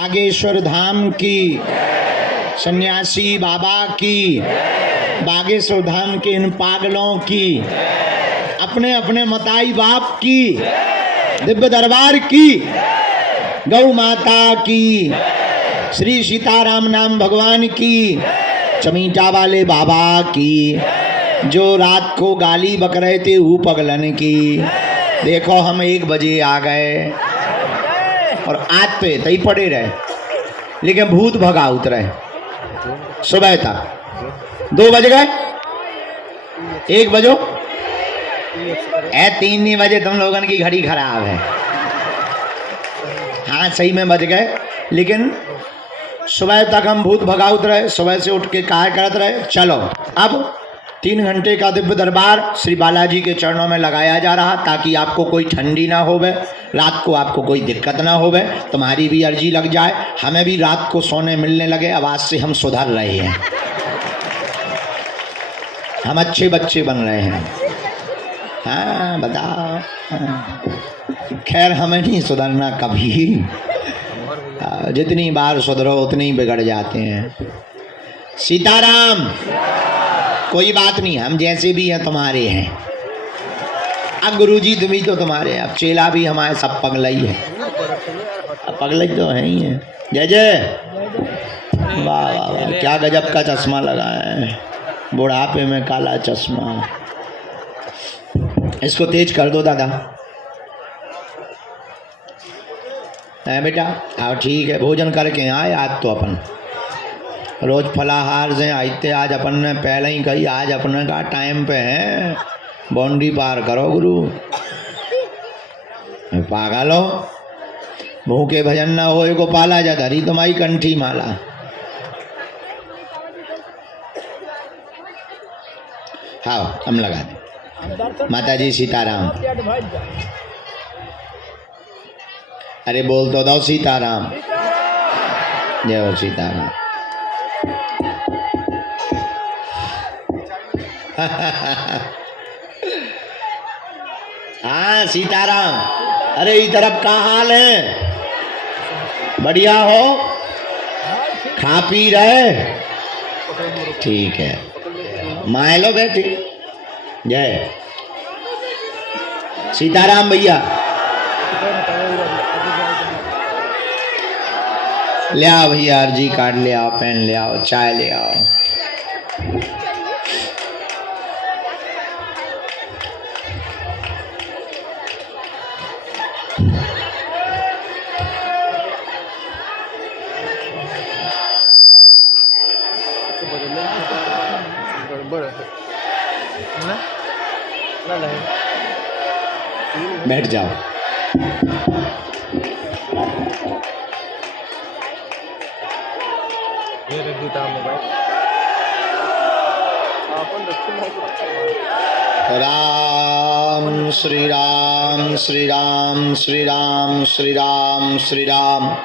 बागेश्वर धाम की, सन्यासी बाबा की, बागेश्वर धाम के इन पागलों की, अपने अपने मताई बाप की, दिव्य दरबार की, गौ माता की, श्री सीताराम नाम भगवान की, चमीटा वाले बाबा की, जो रात को गाली बक रहे थे ऊ पगलन की। देखो हम 1 बजे आ गए और आज पे तई पड़े रहे, लेकिन भूत भगा उतरे सुबह तक। 2 बज गए, 1 बजो 3 नहीं बजे, तुम लोगों की घड़ी खराब है। हाँ सही में बज गए, लेकिन सुबह तक हम भूत भगा उतरे। सुबह से उठ के काय करते रहे, चलो अब 3 घंटे का दिव्य दरबार श्री बालाजी के चरणों में लगाया जा रहा, ताकि आपको कोई ठंडी ना होवे, रात को आपको कोई दिक्कत ना होवे, तुम्हारी भी अर्जी लग जाए, हमें भी रात को सोने मिलने लगे। आवाज से हम सुधर रहे हैं, हम अच्छे बच्चे बन रहे हैं। हाँ बताओ, खैर हमें नहीं सुधरना कभी, जितनी बार सुधरो उतनी बिगड़ जाते हैं। सीताराम, कोई बात नहीं, हम जैसे भी हैं तुम्हारे हैं। अब गुरुजी तुम ही तो तुम्हारे, अब चेला भी हमारे सब पगलई है, अब पगलई तो है ही है। जय जय, वाह वाह वाह, क्या गजब का चश्मा लगाया है, बुढ़ापे में काला चश्मा। इसको तेज कर दो दादा। है बेटा, हाँ ठीक है, भोजन करके आए। आज तो अपन रोज फलाहार से आते, आज अपन ने पहले ही कही, आज अपने का टाइम पे है, बाउंड्री पार करो गुरु। पागल हो, भूखे भजन ना हो को पाला जा, धरी तुम्हारी कंठी माला। हाँ हम लगा दे। माता जी सीताराम, अरे बोल तो दो सीताराम। जय हो सीताराम। हाँ सीताराम। अरे इस तरफ का हाल है? बढ़िया हो, खा पी रहे? ठीक है, माए लो बेटी। जय सीताराम भैया। ले आओ भैया, अर्जी कार्ड ले आओ, पेन ले आओ, चाय ले आओ। बैठ जाओ। राम श्री राम श्री राम श्री राम श्री राम श्री राम।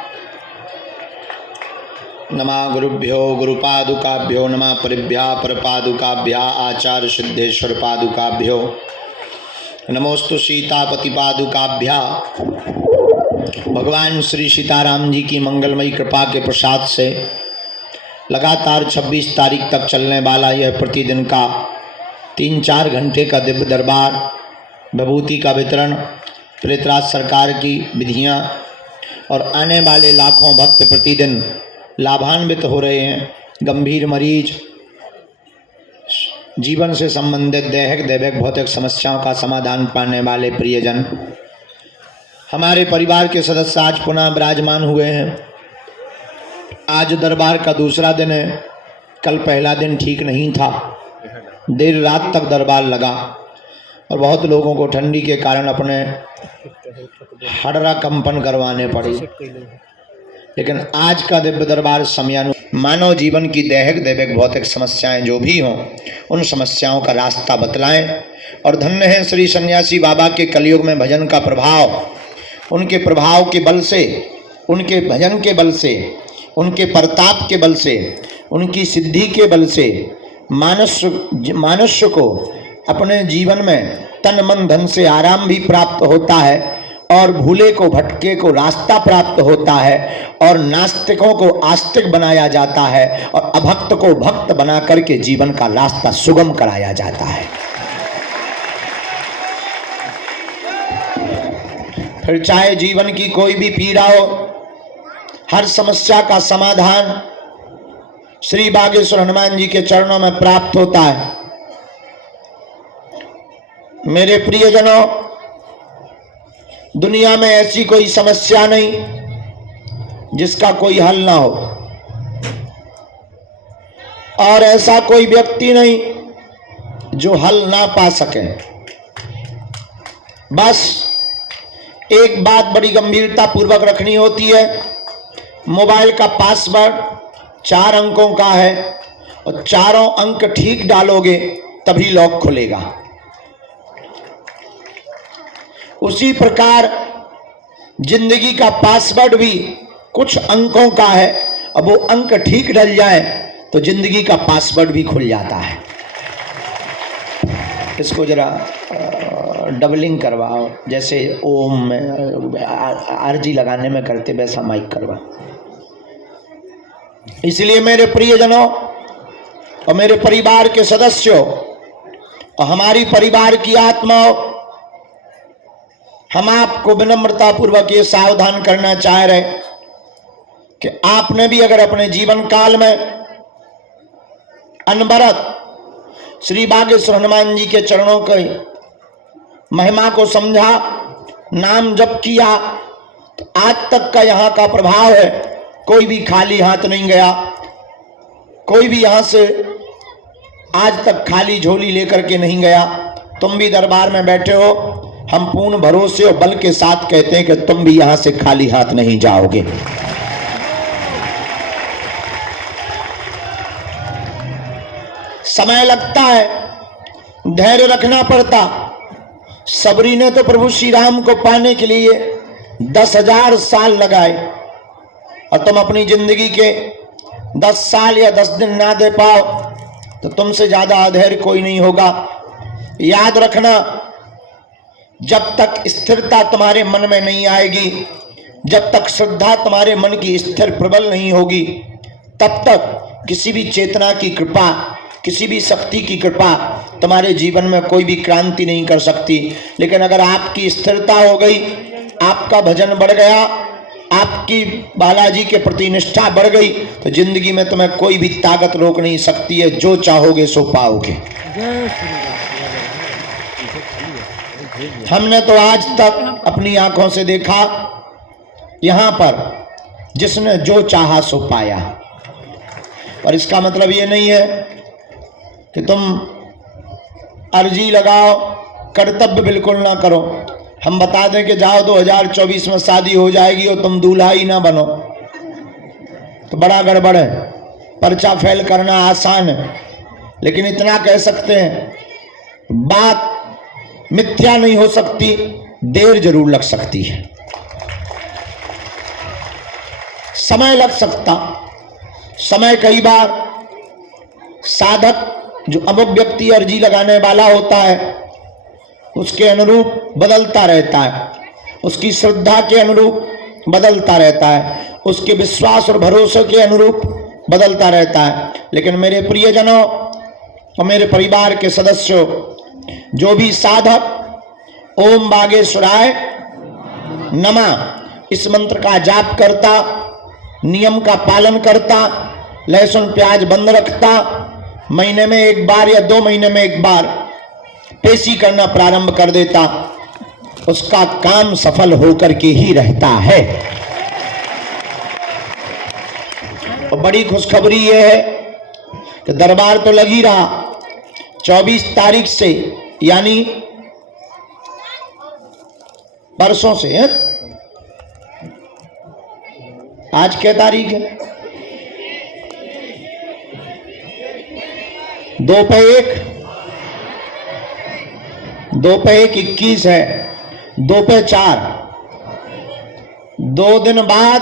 नमः गुरुभ्यो गुरुपादुकाभ्यो नमः परिभ्या परपादुकाभ्या आचार्य सिद्धेश्वर पादुकाभ्यो नमोस्तु सीतापति पादुकाभ्या। भगवान श्री सीताराम जी की मंगलमयी कृपा के प्रसाद से लगातार 26 तारीख तक चलने वाला यह प्रतिदिन का 3-4 घंटे का दिव्य दरबार, विभूति का वितरण, प्रेतराज सरकार की विधियाँ और आने वाले लाखों भक्त प्रतिदिन लाभान्वित हो रहे हैं। गंभीर मरीज, जीवन से संबंधित दैहिक दैविक भौतिक समस्याओं का समाधान पाने वाले प्रियजन, हमारे परिवार के सदस्य आज पुनः विराजमान हुए हैं। आज दरबार का दूसरा दिन है। कल पहला दिन ठीक नहीं था, देर रात तक दरबार लगा और बहुत लोगों को ठंडी के कारण अपने हड़रा कंपन करवाने पड़े। लेकिन आज का दिव्य दरबार समयानु मानव जीवन की दैहिक दैविक भौतिक समस्याएं जो भी हों, उन समस्याओं का रास्ता बतलाएं। और धन्य है श्री सन्यासी बाबा के कलयुग में भजन का प्रभाव, उनके प्रभाव के बल से, उनके भजन के बल से, उनके प्रताप के बल से, उनकी सिद्धि के बल से मनुष्य को अपने जीवन में तन मन धन से आराम भी प्राप्त होता है और भूले को भटके को रास्ता प्राप्त होता है और नास्तिकों को आस्तिक बनाया जाता है और अभक्त को भक्त बना करके जीवन का रास्ता सुगम कराया जाता है। फिर चाहे जीवन की कोई भी पीड़ा हो, हर समस्या का समाधान श्री बागेश्वर हनुमान जी के चरणों में प्राप्त होता है। मेरे प्रियजनों, दुनिया में ऐसी कोई समस्या नहीं जिसका कोई हल ना हो, और ऐसा कोई व्यक्ति नहीं जो हल ना पा सके। बस एक बात बड़ी गंभीरता पूर्वक रखनी होती है, मोबाइल का पासवर्ड 4 अंकों का है और चारों अंक ठीक डालोगे तभी लॉक खुलेगा। उसी प्रकार जिंदगी का पासवर्ड भी कुछ अंकों का है, अब वो अंक ठीक डल जाए तो जिंदगी का पासवर्ड भी खुल जाता है। इसको जरा डबलिंग करवाओ, जैसे ओम में आरजी लगाने में करते वैसा माइक करवा। इसलिए मेरे प्रियजनों और मेरे परिवार के सदस्यों और हमारी परिवार की आत्माओं, हम आपको विनम्रता पूर्वक ये सावधान करना चाह रहे कि आपने भी अगर अपने जीवन काल में अनवरत श्री बागेश्वर हनुमान जी के चरणों की महिमा को समझा, नाम जप किया, तो आज तक का यहाँ का प्रभाव है, कोई भी खाली हाथ नहीं गया, कोई भी यहाँ से आज तक खाली झोली लेकर के नहीं गया। तुम भी दरबार में बैठे हो, हम पूर्ण भरोसे और बल के साथ कहते हैं कि तुम भी यहां से खाली हाथ नहीं जाओगे। समय लगता है, धैर्य रखना पड़ता। सबरी ने तो प्रभु श्री राम को पाने के लिए 10,000 साल लगाए, और तुम अपनी जिंदगी के 10 साल या 10 दिन ना दे पाओ तो तुमसे ज्यादा अधैर्य कोई नहीं होगा। याद रखना, जब तक स्थिरता तुम्हारे मन में नहीं आएगी, जब तक श्रद्धा तुम्हारे मन की स्थिर प्रबल नहीं होगी, तब तक किसी भी चेतना की कृपा, किसी भी शक्ति की कृपा तुम्हारे जीवन में कोई भी क्रांति नहीं कर सकती। लेकिन अगर आपकी स्थिरता हो गई, आपका भजन बढ़ गया, आपकी बालाजी के प्रति निष्ठा बढ़ गई, तो जिंदगी में तुम्हें कोई भी ताकत रोक नहीं सकती है। जो चाहोगे सो पाओगे। हमने तो आज तक अपनी आंखों से देखा, यहां पर जिसने जो चाहा सो पाया। और इसका मतलब ये नहीं है कि तुम अर्जी लगाओ, कर्तव्य बिल्कुल ना करो। हम बता दें कि जाओ 2024 में शादी हो जाएगी और तुम दूल्हा ही ना बनो, तो बड़ा गड़बड़ है। पर्चा फेल करना आसान है, लेकिन इतना कह सकते हैं, बात मिथ्या नहीं हो सकती, देर जरूर लग सकती है, समय लग सकता। समय कई बार साधक जो अमुक व्यक्ति अर्जी लगाने वाला होता है उसके अनुरूप बदलता रहता है, उसकी श्रद्धा के अनुरूप बदलता रहता है, उसके विश्वास और भरोसे के अनुरूप बदलता रहता है। लेकिन मेरे प्रियजनों और मेरे परिवार के सदस्यों, जो भी साधक ओम बागेश्वराय नमः इस मंत्र का जाप करता, नियम का पालन करता, लहसुन प्याज बंद रखता, महीने में एक बार या 2 महीने में एक बार पेशी करना प्रारंभ कर देता, उसका काम सफल होकर के ही रहता है। और बड़ी खुशखबरी यह है कि दरबार तो लग ही रहा। 24 तारीख से, यानी परसों से है, आज क्या तारीख है? 2 पे 1 21 है, 2 पे 4, 2 दिन बाद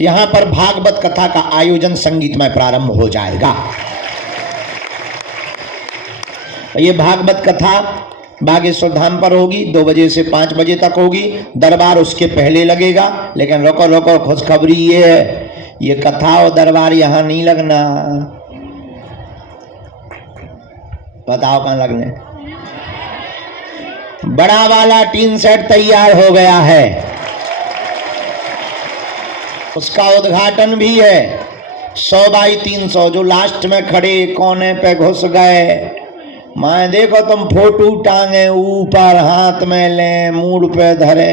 यहां पर भागवत कथा का आयोजन संगीतमय प्रारंभ हो जाएगा। ये भागवत कथा बागेश्वर धाम पर होगी, 2 बजे से 5 बजे तक होगी। दरबार उसके पहले लगेगा। लेकिन रोको रोको, खुशखबरी ये है, ये कथा और दरबार यहाँ नहीं लगना। बताओ कहाँ लगने? बड़ा वाला टीन सेट तैयार हो गया है, उसका उद्घाटन भी है। 100 बाई 300 जो लास्ट में खड़े कोने पे घुस गए, मैं देखो तुम फोटो टांगे ऊपर, हाथ में ले, मूड पे धरे,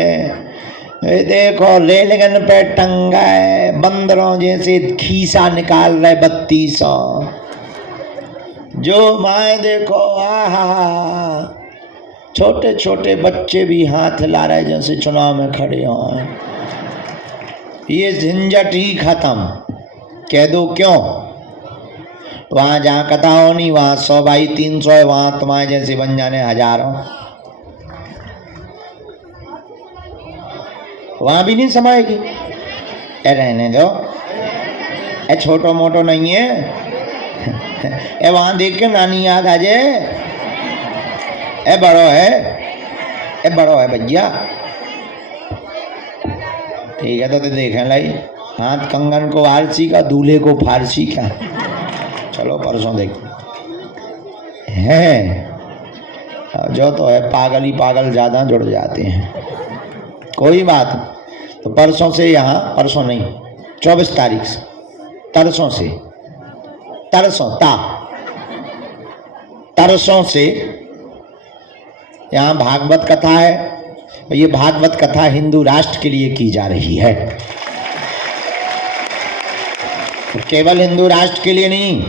ये देखो रेलगन पे टंगाए, बंदरों जैसे खीसा निकाल रहे 3200। जो मैं देखो, आहा, छोटे छोटे बच्चे भी हाथ ला रहे जैसे चुनाव में खड़े हों। ये झंझट ही खत्म। कह दो क्यों? वहां जहाँ कथा होनी वहां 100 बाई 300 है, वहां तुम्हारे जैसे बन जाने हजारों। वहां भी नहीं समाएगी। रहने दो, छोटो मोटो नहीं है। वहां देख के नानी याद आ जाए। बड़ो है, बड़ो है भैया। ठीक है तो देखें लाई, हाथ कंगन को आरसी का, दूल्हे को फारसी का। चलो परसों देख है। जो तो है पागल ही पागल ज्यादा जुड़ जाते हैं। कोई बात। तो परसों से यहाँ, परसों नहीं 24 तारीख से, तरसों से, तरसों से यहाँ भागवत कथा है। ये भागवत कथा हिंदू राष्ट्र के लिए की जा रही है, केवल हिंदू राष्ट्र के लिए नहीं।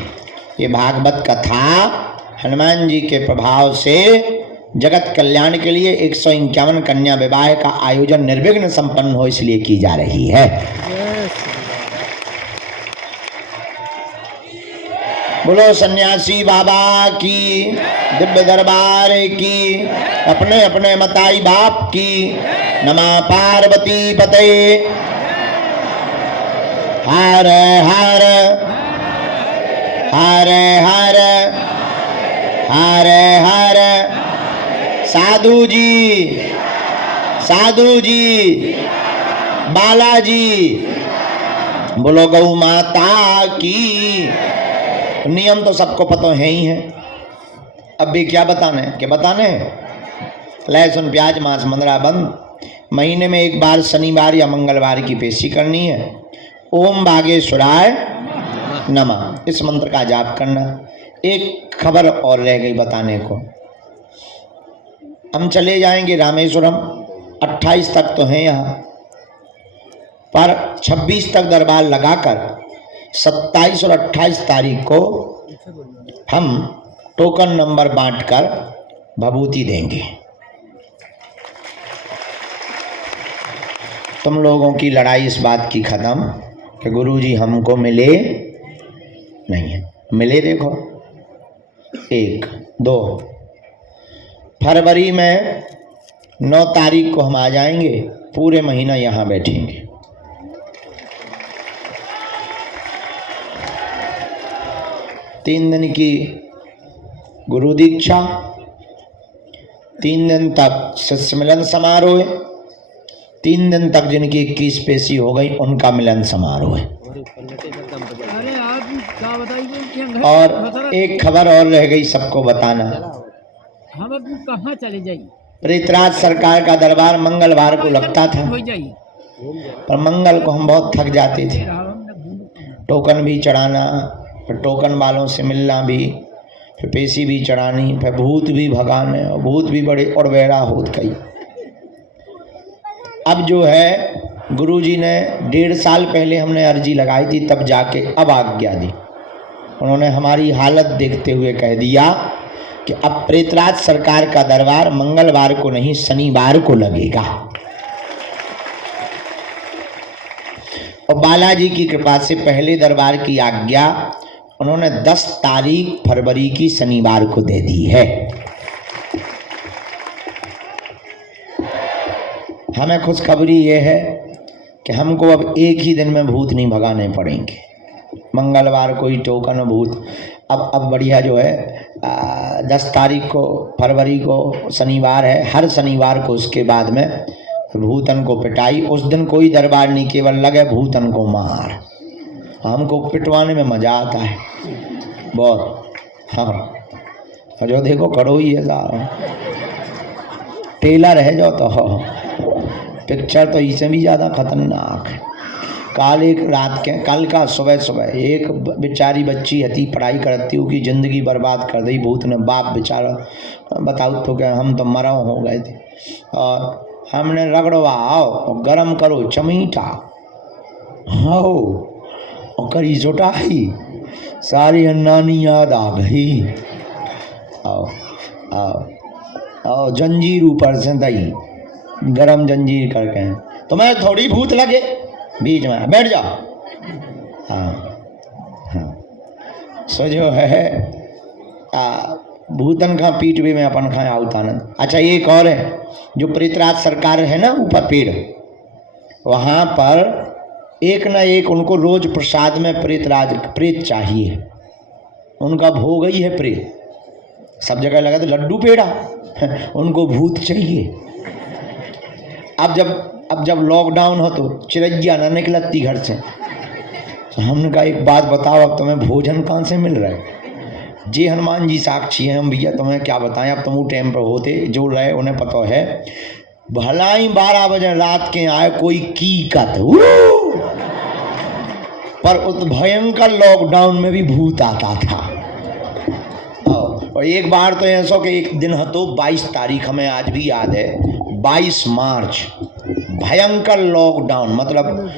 ये भागवत कथा हनुमान जी के प्रभाव से जगत कल्याण के लिए 151 कन्या विवाह का आयोजन निर्विघ्न संपन्न हो इसलिए की जा रही है। बोलो सन्यासी बाबा की, दिव्य दरबार की, अपने अपने मताई बाप की। नमः पार्वती पते। हर हर हर हर हर हर। साधु जी, साधु जी, बालाजी। बोलो गौ माता की। नियम तो सबको पता है ही है। अब भी क्या बताने के बताने। लहसुन प्याज मांस मंदरा बंद। महीने में एक बार शनिवार या मंगलवार की पेशी करनी है। ओम बागेश्वराय नमः, इस मंत्र का जाप करना। एक खबर और रह गई बताने को। हम चले जाएंगे रामेश्वरम, 28 तक तो हैं यहाँ, पर 26 तक दरबार लगाकर 27 और 28 तारीख को हम टोकन नंबर बांटकर भभूति देंगे। तुम लोगों की लड़ाई इस बात की खत्म कि गुरुजी हमको मिले नहीं है। मिले देखो, 1 2 फरवरी में 9 तारीख को हम आ जाएंगे, पूरे महीना यहाँ बैठेंगे। तीन दिन की गुरु दीक्षा, 3 दिन तक शिष्य मिलन समारोह, 3 दिन तक जिनकी 21 पेशी हो गई उनका मिलन समारोह है। और एक खबर और रह गई सबको बताना। हम अब कहाँ चले जाइए? प्रेतराज सरकार का दरबार मंगलवार को लगता था, पर मंगल को हम बहुत थक जाते थे। टोकन भी चढ़ाना, फिर टोकन वालों से मिलना भी, फिर पेशी भी चढ़ानी, फिर भूत भी भगाने, और भूत भी बड़े उड़बेड़ा होत कई। अब जो है गुरुजी ने 1.5 साल पहले हमने अर्जी लगाई थी, तब जाके अब आज्ञा दी। उन्होंने हमारी हालत देखते हुए कह दिया कि अब प्रेतराज सरकार का दरबार मंगलवार को नहीं शनिवार को लगेगा। और बालाजी की कृपा से पहले दरबार की आज्ञा उन्होंने 10 तारीख फरवरी की शनिवार को दे दी है। हमें खुशखबरी ये है कि हमको अब एक ही दिन में भूत नहीं भगाने पड़ेंगे। मंगलवार को ही टोकन भूत, अब बढ़िया जो है 10 तारीख को फरवरी को शनिवार है, हर शनिवार को उसके बाद में भूतन को पिटाई। उस दिन कोई दरबार नहीं, केवल लगे भूतन को मार। हमको पिटवाने में मज़ा आता है बहुत। हाँ जो देखो करो ही है सारा टेलर है जो, तो पिक्चर तो इससे भी ज़्यादा खतरनाक है। कल का सुबह एक बेचारी बच्ची हती पढ़ाई करती हूँ कि ज़िंदगी बर्बाद कर दी भूत ने। बाप बेचारा बताओ तो क्या, हम तो मरा हो गए थे और हमने रगड़वाओ गरम करो चमीटा हो और करी चुटाई, सारी नानी याद आ गई। आओ आओ आओ जंजीर ऊपर से दही गरम जंजीर करके, तुम्हें थोड़ी भूत लगे बीच में बैठ जाओ। हाँ हाँ सो जो है भूतन का पीठ भी में अपन खाए आउतानंद। अच्छा एक और है जो प्रेतराज सरकार है ना ऊपर पेड़, वहाँ पर एक ना एक उनको रोज प्रसाद में प्रेत चाहिए। उनका भोग ही है प्रेत। सब जगह लगा तो लड्डू पेड़ा उनको भूत चाहिए। अब जब लॉकडाउन हो तो चिरैया ना निकलती घर से, तो हमने कहा एक बात बताओ, अब तुम्हें भोजन कहाँ से मिल रहा है? जी हनुमान जी साक्षी हैं हम भैया, तुम्हें क्या बताएं, अब तुम वो टाइम पर होते जो रहे उन्हें पता है। भलाई 12 बजे रात के आए कोई कीकत पर उस भयंकर लॉकडाउन में भी भूत आता था। और एक बार तो ऐसा कि एक दिन तो 22 तारीख हमें आज भी याद है, 22 मार्च भयंकर लॉकडाउन, मतलब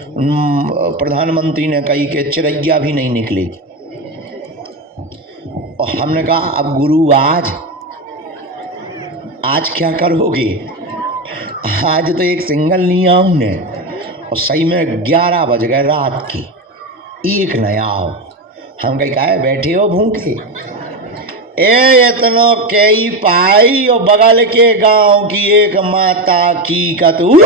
प्रधानमंत्री ने कही कि चिरैया भी नहीं निकलेगी। और हमने कहा अब गुरु आज क्या करोगे? आज तो एक सिंगल नहीं आऊँ ने, और सही में 11 बज गए रात के, एक नया आओ। हम कहा बैठे हो भूखे ए इतनो कई पाई और बगल के गांव की एक माता की कतू।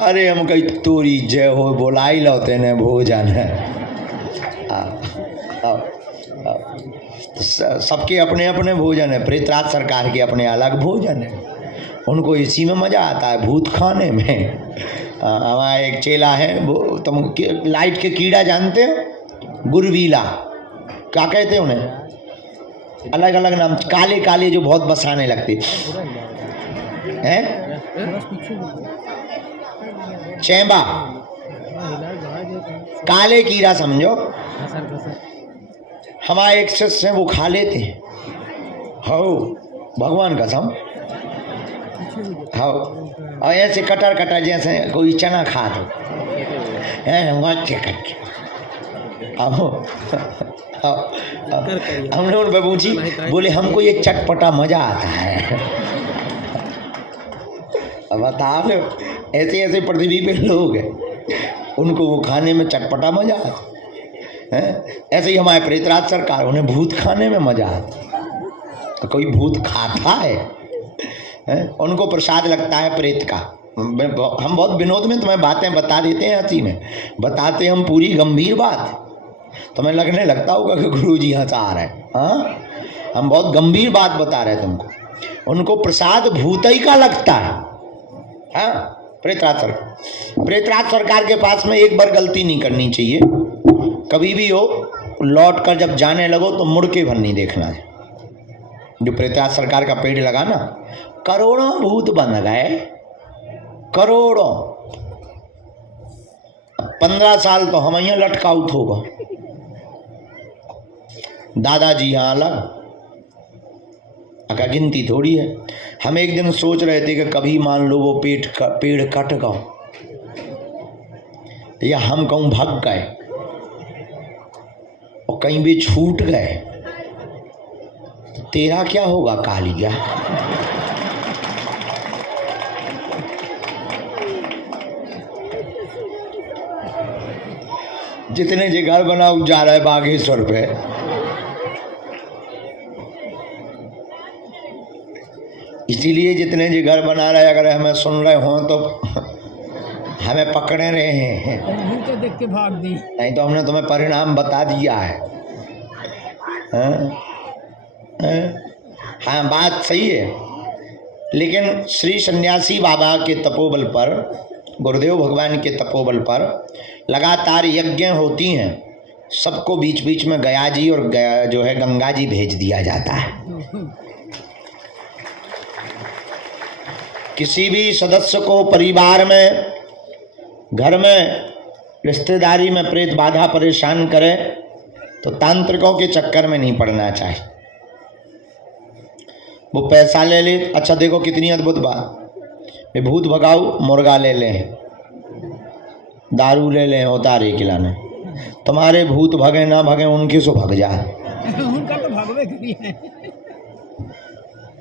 अरे हम कही तोरी जय हो, बोलाई लौते ने भोजन है। सबके अपने अपने भोजन है, प्रेतराज सरकार के अपने अलग भोजन है। उनको इसी में मज़ा आता है भूत खाने में। हमारा एक चेला है, वो तुम लाइट के कीड़ा जानते हो, गुरवीला क्या कहते हैं उन्हें, अलग अलग नाम, काले काले जो बहुत बसाने लगते हैं, चैंबा काले कीड़ा समझो। हमारे एक शिष्य वो खा लेते हैं, हो भगवान कसम, हो और ऐसे कटर कटर जैसे कोई चना खा दो हमने उन पर पूछी, बोले हमको ये चटपटा मजा आता है। अब बता लो, ऐसे ऐसे पृथ्वी पे लोग हैं, उनको वो खाने में चटपटा मजा आता है। ऐसे ही हमारे प्रेतराज सरकार, उन्हें भूत खाने में मजा आता। तो कोई भूत खाता है? उनको प्रसाद लगता है प्रेत का। हम बहुत विनोद में तुम्हें बातें बता देते हैं, हंसी में बताते हम पूरी गंभीर बात, तुम्हें लगने लगता होगा कि गुरुजी हंसा रहे हैं। हाँ हम बहुत गंभीर बात बता रहे हैं तुमको। उनको प्रसाद भूत ही का लगता है। हाँ प्रेतराज सरकार के पास में एक बार गलती नहीं करनी चाहिए, कभी भी हो लौट कर जब जाने लगो तो मुड़ के भर नहीं देखना है। जो प्रेतराज सरकार का पेड़ लगा ना, करोड़ों भूत बन गए, करोड़ों। 15 साल तो हम यहाँ लटकाउट होगा, दादाजी यहाँ अलग, अका गिनती थोड़ी है। हम एक दिन सोच रहे थे कि कभी मान लो वो पेड़ कट गया या हम कहूँ भग गए और कहीं भी छूट गए, तो तेरा क्या होगा कालिया? जितने जे घर बनाओ जा रहा है बागेश्वर पे, इसीलिए जितने जे घर बना रहे, अगर हमें सुन रहे हो तो हमें पकड़े रहे हैं, भूत तो देख के भाग दी। नहीं तो हमने तुम्हें परिणाम बता दिया है। हाँ? हाँ, बात सही है। लेकिन श्री सन्यासी बाबा के तपोबल पर, गुरुदेव भगवान के तपोबल पर लगातार यज्ञ होती हैं। सबको बीच बीच में गया जी और जो है गंगा जी भेज दिया जाता है। किसी भी सदस्य को परिवार में, घर में, रिश्तेदारी में प्रेत बाधा परेशान करे तो तांत्रिकों के चक्कर में नहीं पड़ना चाहिए। वो पैसा ले ले, अच्छा देखो कितनी अद्भुत बात, वे भूत भगाओ, मुर्गा ले लें, दारू ले लें, उतारे खिलाने, तुम्हारे भूत भगे ना भगे उनके से भग जाए। उनका तो भगवे करिए।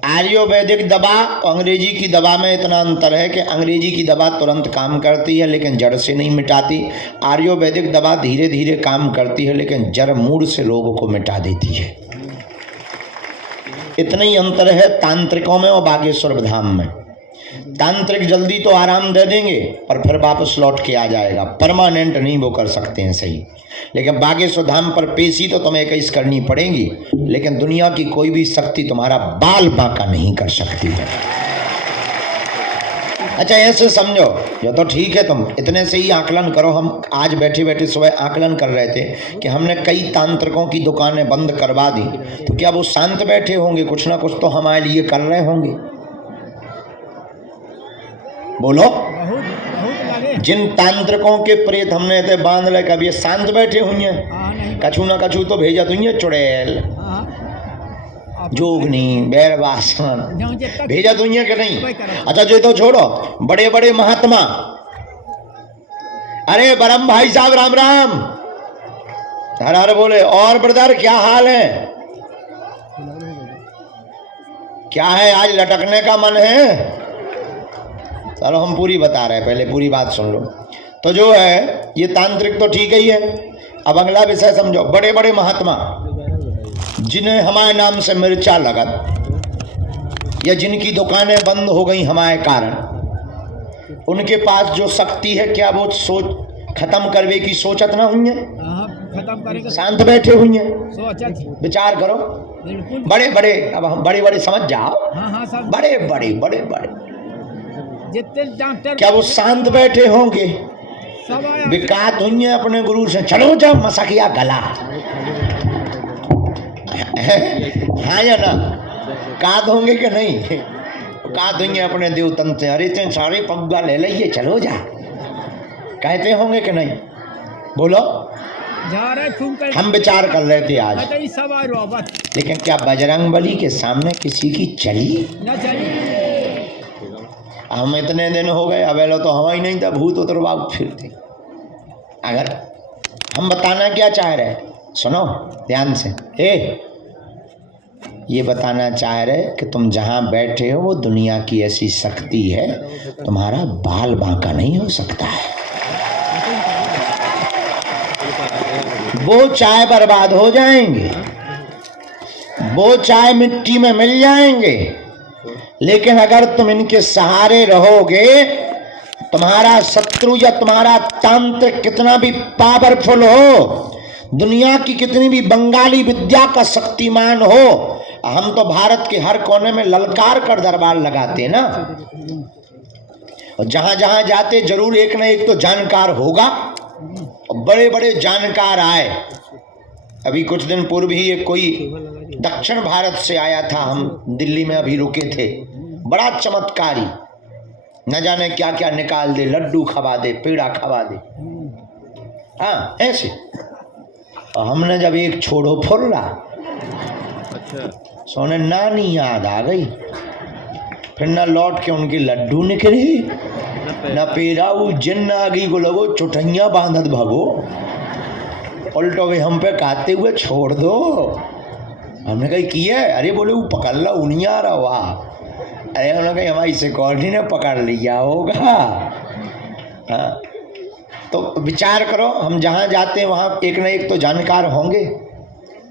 आयुर्वेदिक दवा और अंग्रेजी की दवा में इतना अंतर है कि अंग्रेजी की दवा तुरंत काम करती है लेकिन जड़ से नहीं मिटाती। आयुर्वेदिक दवा धीरे धीरे काम करती है लेकिन जड़ मूड से रोगों को मिटा देती है। इतना ही अंतर है तांत्रिकों में और बागेश्वर धाम में। तांत्रिक जल्दी तो आराम दे देंगे पर फिर वापस लौट के आ जाएगा, परमानेंट नहीं वो कर सकते हैं सही। लेकिन बागेश्वर धाम पर पेशी तो तुम्हें 21 करनी पड़ेगी, लेकिन दुनिया की कोई भी शक्ति तुम्हारा बाल बांका नहीं कर सकती है। अच्छा ऐसे समझो, जो तो ठीक है, तुम इतने से ही आकलन करो। हम आज बैठे बैठे सुबह आकलन कर रहे थे कि हमने कई तांत्रिकों की दुकानें बंद करवा दी, तो क्या वो शांत बैठे होंगे? कुछ ना कुछ तो हमारे लिए कर रहे होंगे। बोलो, बहुत बहुत लगे। जिन तांत्रिकों के प्रेत हमने थे बांध ले, कभी ये शांत बैठे हुई हैं? हाँ नहीं। कछु ना कछु तो भेजा हुई है, चुड़ैल, हाँ। जोगनी, बैरवासन जहाँ जब तक भेजा हुई है कि नहीं? कोई करो। अच्छा जो तो छोड़ो, बड़े बड़े महात्मा, अरे बरम भाई साहब राम राम, हर हर बोले। और ब्रदर क्या हाल है? क्या है, आज लटकने का मन है? चलो हम पूरी बता रहे हैं, पहले पूरी बात सुन लो। तो जो है ये तांत्रिक तो ठीक ही है। अब अगला विषय समझो। बड़े बड़े महात्मा जिन्हें हमारे नाम से मिर्चा लगत, या जिनकी दुकानें बंद हो गई हमारे कारण, उनके पास जो शक्ति है, क्या वो सोच खत्म करवे की सोचत ना हुई है? हाँ, खत्म करेंगे। शांत बैठे हुई है? सोचा थी। विचार करो। बिल्कुल। बड़े बड़े, अब हम बड़े बड़े समझ जाओ, हाँ हाँ सब बड़े बड़े बड़े बड़े, जितने डॉक्टर क्या वो शांत बैठे होंगे? सब आया। विकात हुई है अपने गुरु से, चलो जाओ मसकिया गला। हाँ या ना? कात होंगे कि नहीं? कात हुई है अपने देवतन से, अरे तेन सारे पग्गा ले लीजिए, चलो जा, कहते होंगे कि नहीं? बोलो। जा रहे खूब कर। हम विचार कर रहे थे आज, बताइए सब आ रोबत लेकिन क्या बजरंगबली के सामने किसी की चली? न चली। हम इतने दिन हो गए, अवेलो तो हवा ही नहीं था, भूत उतरवा फिरते। अगर हम बताना क्या चाह रहे, सुनो ध्यान से। ये बताना चाह रहे कि तुम जहाँ बैठे हो वो दुनिया की ऐसी शक्ति है, तुम्हारा बाल बांका नहीं हो सकता है। वो चाय बर्बाद हो जाएंगे, वो चाय मिट्टी में मिल जाएंगे, लेकिन अगर तुम इनके सहारे रहोगे, तुम्हारा शत्रु या तुम्हारा तांत्रिक कितना भी पावरफुल हो, दुनिया की कितनी भी बंगाली विद्या का शक्तिमान हो, हम तो भारत के हर कोने में ललकार कर दरबार लगाते ना, और जहां जहां जाते जरूर एक ना एक तो जानकार होगा, और बड़े बड़े जानकार आए। अभी कुछ दिन पूर्व ही एक कोई दक्षिण भारत से आया था, हम दिल्ली में अभी रुके थे, बड़ा चमत्कारी, न जाने क्या क्या निकाल दे, लड्डू खवा दे, पेड़ा खवा दे, हाँ ऐसे। और हमने जब एक छोड़ो फुर्रा, अच्छा, सोने नानी याद आ गई, फिर न लौट के उनके लड्डू निकले न पेड़ा, वो जिन्न आ गई को लगो चुठैया बांधत भगो, उल्टो वे हम पे काटते हुए छोड़ दो। हमने कही किया, अरे बोले वो पकड़ ला, उन्हीं आ रहा वाह। अरे उन्होंने कही हमारी सिक्योरिटी ने पकड़ लिया होगा। हाँ, तो विचार करो, हम जहाँ जाते हैं वहाँ एक न एक तो जानकार होंगे,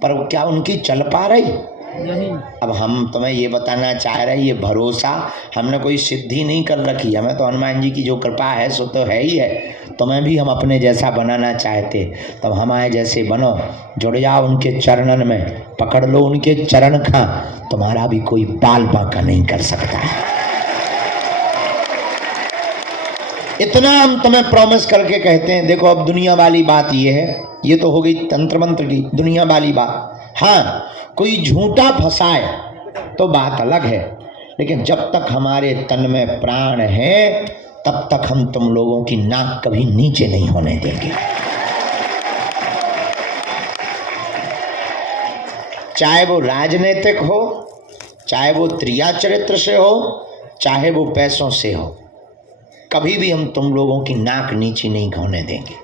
पर क्या उनकी चल पा रही? नहीं। अब हम तुम्हें ये बताना चाह रहे हैं, ये भरोसा हमने कोई सिद्धि नहीं कर रखी, हमें तो हनुमान जी की जो कृपा है सो तो है ही है। तुम्हें भी हम अपने जैसा बनाना चाहते, तब हमारे जैसे बनो, जुड़ जाओ उनके चरणन में, पकड़ लो उनके चरण खा, तुम्हारा भी कोई बाल बांका नहीं कर सकता। इतना हम तुम्हें प्रॉमिस करके कहते हैं। देखो अब दुनिया वाली बात ये है, ये तो हो गई तंत्र मंत्र की दुनिया वाली बात। हाँ, कोई झूठा फंसाए तो बात अलग है, लेकिन जब तक हमारे तन में प्राण है तब तक हम तुम लोगों की नाक कभी नीचे नहीं होने देंगे। चाहे वो राजनीतिक हो, चाहे वो त्रिया चरित्र से हो, चाहे वो पैसों से हो, कभी भी हम तुम लोगों की नाक नीचे नहीं होने देंगे।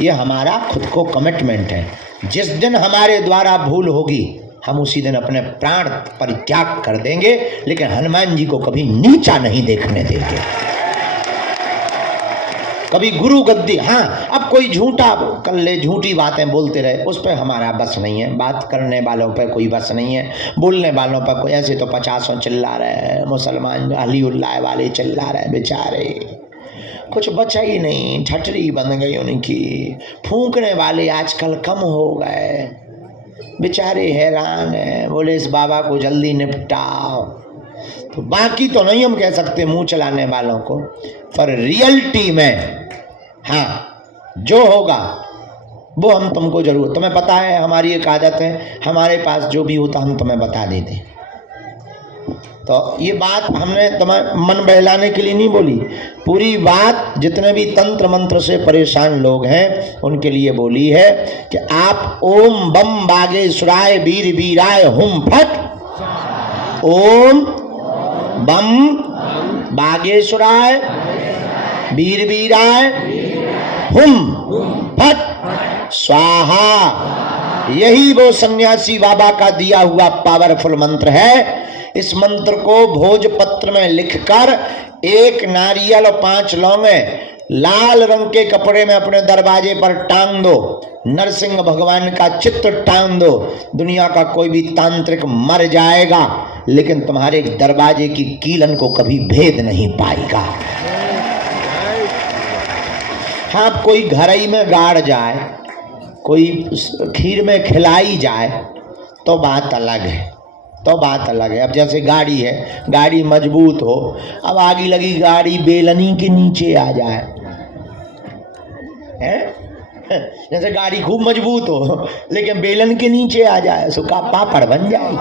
ये हमारा खुद को कमिटमेंट है। जिस दिन हमारे द्वारा भूल होगी हम उसी दिन अपने प्राण परित्याग कर देंगे, लेकिन हनुमान जी को कभी नीचा नहीं देखने देंगे, कभी गुरु गद्दी। हाँ, अब कोई झूठा कर ले, झूठी बातें बोलते रहे, उस पर हमारा बस नहीं है। बात करने वालों पर कोई बस नहीं है, बोलने वालों पर कोई। ऐसे तो 50 चिल्ला रहे मुसलमान, अली उल्लाह वाले चिल्ला रहे, बेचारे कुछ बचा ही नहीं, ठटरी बन गई उनकी। फूंकने वाले आजकल कम हो गए, बेचारे हैरान हैं, बोले इस बाबा को जल्दी निपटाओ। तो बाकी तो नहीं हम कह सकते मुंह चलाने वालों को, पर रियलिटी में हाँ जो होगा वो हम तुमको जरूर, तुम्हें पता है हमारी एक आदत है, हमारे पास जो भी होता हम तुम्हें बता देते। तो ये बात हमने तुम्हें मन बहलाने के लिए नहीं बोली, पूरी बात जितने भी तंत्र मंत्र से परेशान लोग हैं उनके लिए बोली है कि आप ओम बम बागेश्वराय वीर वीराय हुम फट, ओम बम बागेश्वराय वीर वीराय हुम फट स्वाहा। यही वो सन्यासी बाबा का दिया हुआ पावरफुल मंत्र है। इस मंत्र को भोजपत्र में लिखकर एक नारियल और 5 लौंगे लाल रंग के कपड़े में अपने दरवाजे पर टांग दो, नरसिंह भगवान का चित्र टांग दो। दुनिया का कोई भी तांत्रिक मर जाएगा लेकिन तुम्हारे दरवाजे की कीलन को कभी भेद नहीं पाएगा। हाँ, कोई घरई में गाड़ जाए, कोई खीर में खिलाई जाए तो बात अलग है, तो बात अलग है। अब जैसे गाड़ी है, गाड़ी मजबूत हो, अब आगे लगी गाड़ी बेलनी के नीचे आ जाए, है? जैसे गाड़ी खूब मजबूत हो लेकिन बेलन के नीचे आ जाए, सुखा पापड़ बन जाए।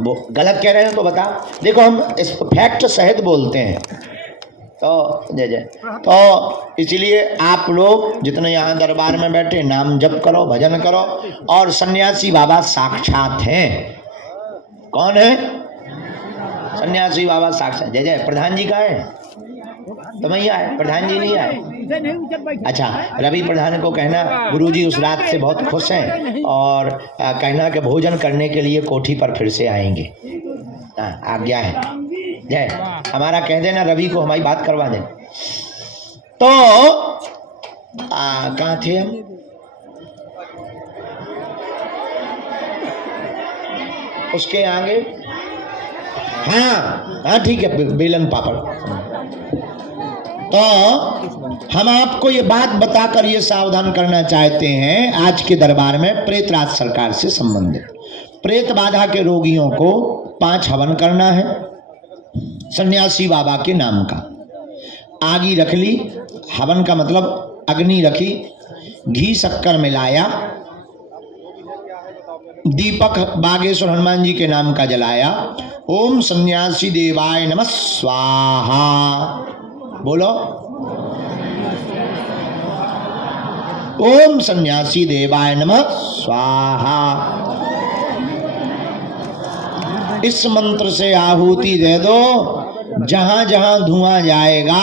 वो गलत कह रहे हैं तो बता। देखो हम इस फैक्ट सहित बोलते हैं, तो जय जय। तो इसलिए आप लोग जितने यहाँ दरबार में बैठे नाम जप करो, भजन करो। और सन्यासी बाबा साक्षात हैं। कौन है? सन्यासी बाबा साक्षात। जय जय। प्रधान जी कहाँ है? तुम ही आए, प्रधान जी नहीं आए। अच्छा, रवि प्रधान को कहना गुरुजी उस रात से बहुत खुश हैं और कहना कि भोजन करने के लिए कोठी पर फिर से आएंगे। हाँ, आज्ञा है। जय। हमारा कह देना रवि को हमारी बात करवा दें। तो कहाँ थे हम? उसके आगे हाँ ठीक है, बेलन पापड़। तो हम आपको ये बात बताकर ये सावधान करना चाहते हैं, आज के दरबार में प्रेतराज सरकार से संबंधित प्रेत बाधा के रोगियों को 5 हवन करना है सन्यासी बाबा के नाम का। आगी रख ली, हवन का मतलब अग्नि रखी, घी शक्कर मिलाया, दीपक बागेश्वर हनुमान जी के नाम का जलाया। ओम सन्यासी देवाय नमः स्वाहा बोलो। ओम सन्यासी देवाय नमः स्वाहा। इस मंत्र से आहुति दे दो। जहां जहां धुआं जाएगा,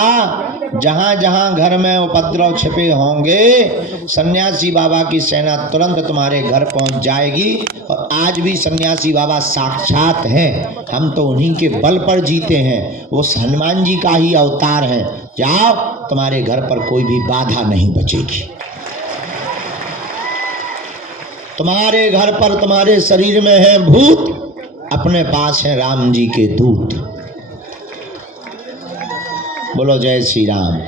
जहां जहां घर में उपद्रव छिपे होंगे, सन्यासी बाबा की सेना तुरंत तुम्हारे घर पहुंच जाएगी। और आज भी सन्यासी बाबा साक्षात हैं, हम तो उन्हीं के बल पर जीते हैं, वो हनुमान जी का ही अवतार हैं। जाओ, तुम्हारे घर पर कोई भी बाधा नहीं बचेगी। तुम्हारे घर पर तुम्हारे शरीर में है भूत, अपने पास है राम जी के दूत। बोलो जय श्री राम।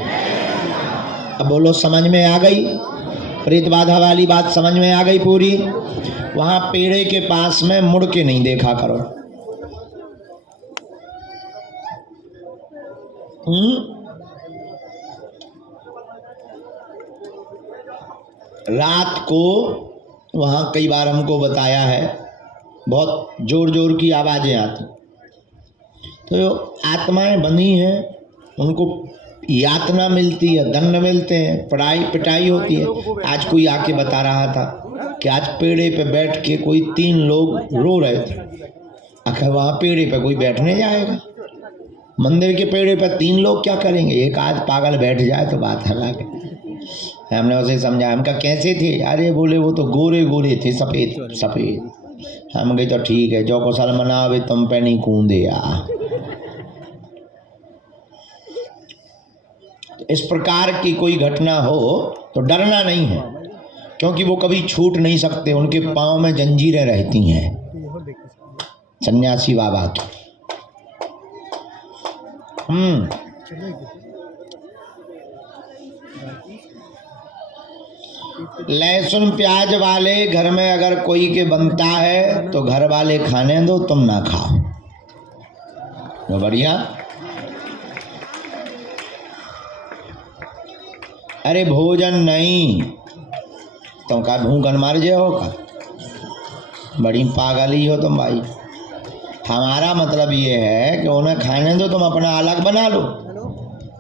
अब बोलो समझ में आ गई? प्रेत बाधा वाली बात समझ में आ गई पूरी? वहां पेड़े के पास में मुड़ के नहीं देखा करो। रात को वहां कई बार हमको बताया है, बहुत जोर जोर की आवाजें आती, तो जो आत्माएं बनी हैं उनको यातना मिलती है, दंड मिलते हैं, पिटाई होती है। आज कोई आके बता रहा था कि आज पेड़े पे बैठ के कोई 3 लोग रो रहे थे। आखिर वहाँ पेड़े पे कोई बैठने जाएगा? मंदिर के पेड़े पे 3 लोग क्या करेंगे? एक आध पागल बैठ जाए तो बात अलग है। हमने उसे समझाया, हम कहा कैसे थे? अरे बोले वो तो गोरे गोरे थे, सफ़ेद सफ़ेद। हम गए तो ठीक है, जो कुशल मनावे तुम पे नहीं कूदे या। इस प्रकार की कोई घटना हो तो डरना नहीं है, क्योंकि वो कभी छूट नहीं सकते, उनके पांव में जंजीरें रहती हैं सन्यासी बाबा की। लहसुन प्याज वाले घर में अगर कोई के बनता है तो घर वाले खाने दो, तुम ना खाओ। तो बढ़िया। अरे भोजन नहीं, तुम का भूखन मर जाओ का? बड़ी पागली हो तुम भाई। हमारा मतलब ये है कि उन्हें खाने दो, तुम अपना अलग बना लो।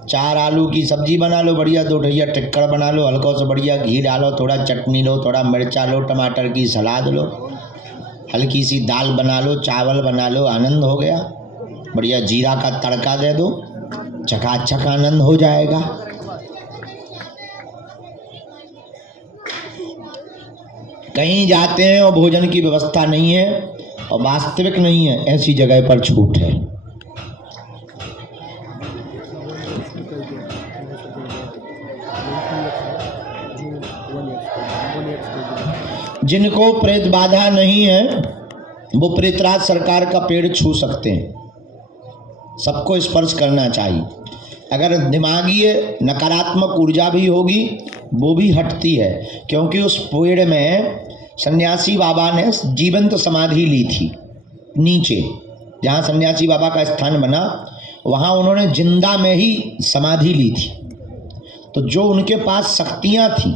4 आलू की सब्जी बना लो, बढ़िया 2 ढैया टिक्कड़ बना लो, हल्का से बढ़िया घी डालो, थोड़ा चटनी लो, थोड़ा मिर्चा लो, टमाटर की सलाद लो, हल्की सी दाल बना लो, चावल बना लो, आनंद हो गया। बढ़िया जीरा का तड़का दे दो, चकाचक आनंद हो जाएगा। कहीं जाते हैं और भोजन की व्यवस्था नहीं है और वास्तविक नहीं है, ऐसी जगह पर छूट है। जिनको प्रेत बाधा नहीं है वो प्रेतराज सरकार का पेड़ छू सकते हैं, सबको स्पर्श करना चाहिए। अगर दिमागी नकारात्मक ऊर्जा भी होगी वो भी हटती है, क्योंकि उस पेड़ में सन्यासी बाबा ने जीवंत समाधि ली थी। नीचे जहाँ सन्यासी बाबा का स्थान बना वहाँ उन्होंने जिंदा में ही समाधि ली थी। तो जो उनके पास शक्तियाँ थी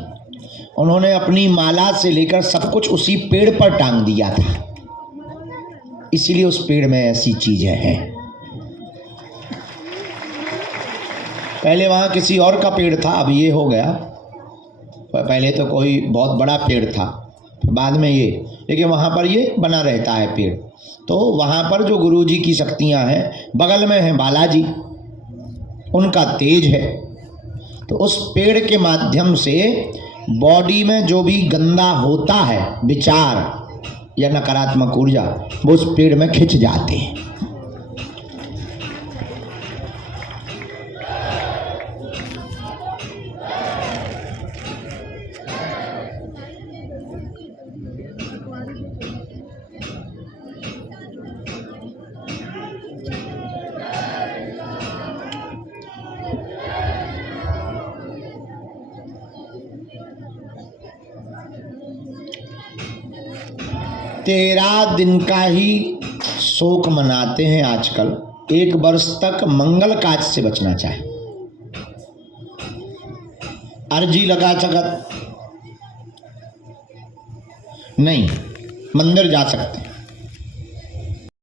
उन्होंने अपनी माला से लेकर सब कुछ उसी पेड़ पर टांग दिया था, इसीलिए उस पेड़ में ऐसी चीजें हैं। पहले वहाँ किसी और का पेड़ था, अब ये हो गया। पहले तो कोई बहुत बड़ा पेड़ था, बाद में ये, लेकिन वहाँ पर ये बना रहता है पेड़। तो वहाँ पर जो गुरुजी की शक्तियाँ हैं, बगल में है बालाजी, उनका तेज है। तो उस पेड़ के माध्यम से बॉडी में जो भी गंदा होता है विचार या नकारात्मक ऊर्जा, वो उस पेड़ में खिंच जाते हैं। तेरह दिन का ही शोक मनाते हैं आजकल। 1 वर्ष तक मंगल काज से बचना चाहिए। अर्जी लगा सकत नहीं, मंदिर जा सकते,